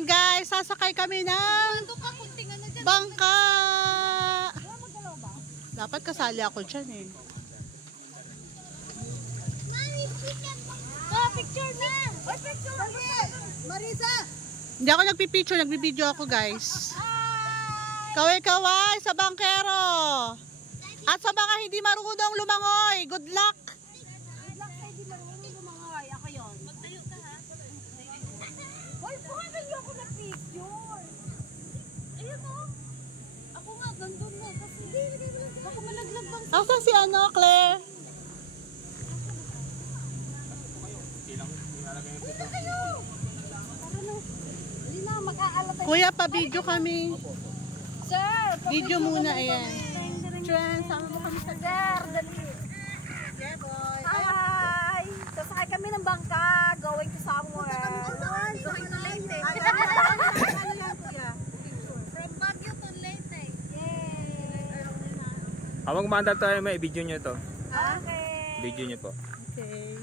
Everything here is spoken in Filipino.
Ayan guys, sasakay kami ng bangka. Dapat kasali ako dyan eh. Picture na! Picture! Marisa! Hindi ako nagpipicture, nagbibideo ako guys. Kaway-kaway sa bangkero. At sa mga hindi marunong lumangoy, good luck. Good luck sa hindi marunong lumangoy. Ako yun. Magtayo ka ha. Hoy, bukanan niyo ako na picture. Ayun o. Ako nga, gandun na. Kasi baka malaglag bang sa... Asa si ano, Claire? Dito kayo! Hindi na, mag-aalatay. Kuya, pa-video kami. Sir! Video muna, ayan. Tren, sama mo kami sa... Sir, dali. Yeah, boy. Hi! Sasakay kami ng bangka. Going to somewhere. Going to Leyte. Ano yan, kuya? From Baguio to Leyte. Yay! Habang kumanda tayo, may video nyo to. Okay. Video nyo po. Okay.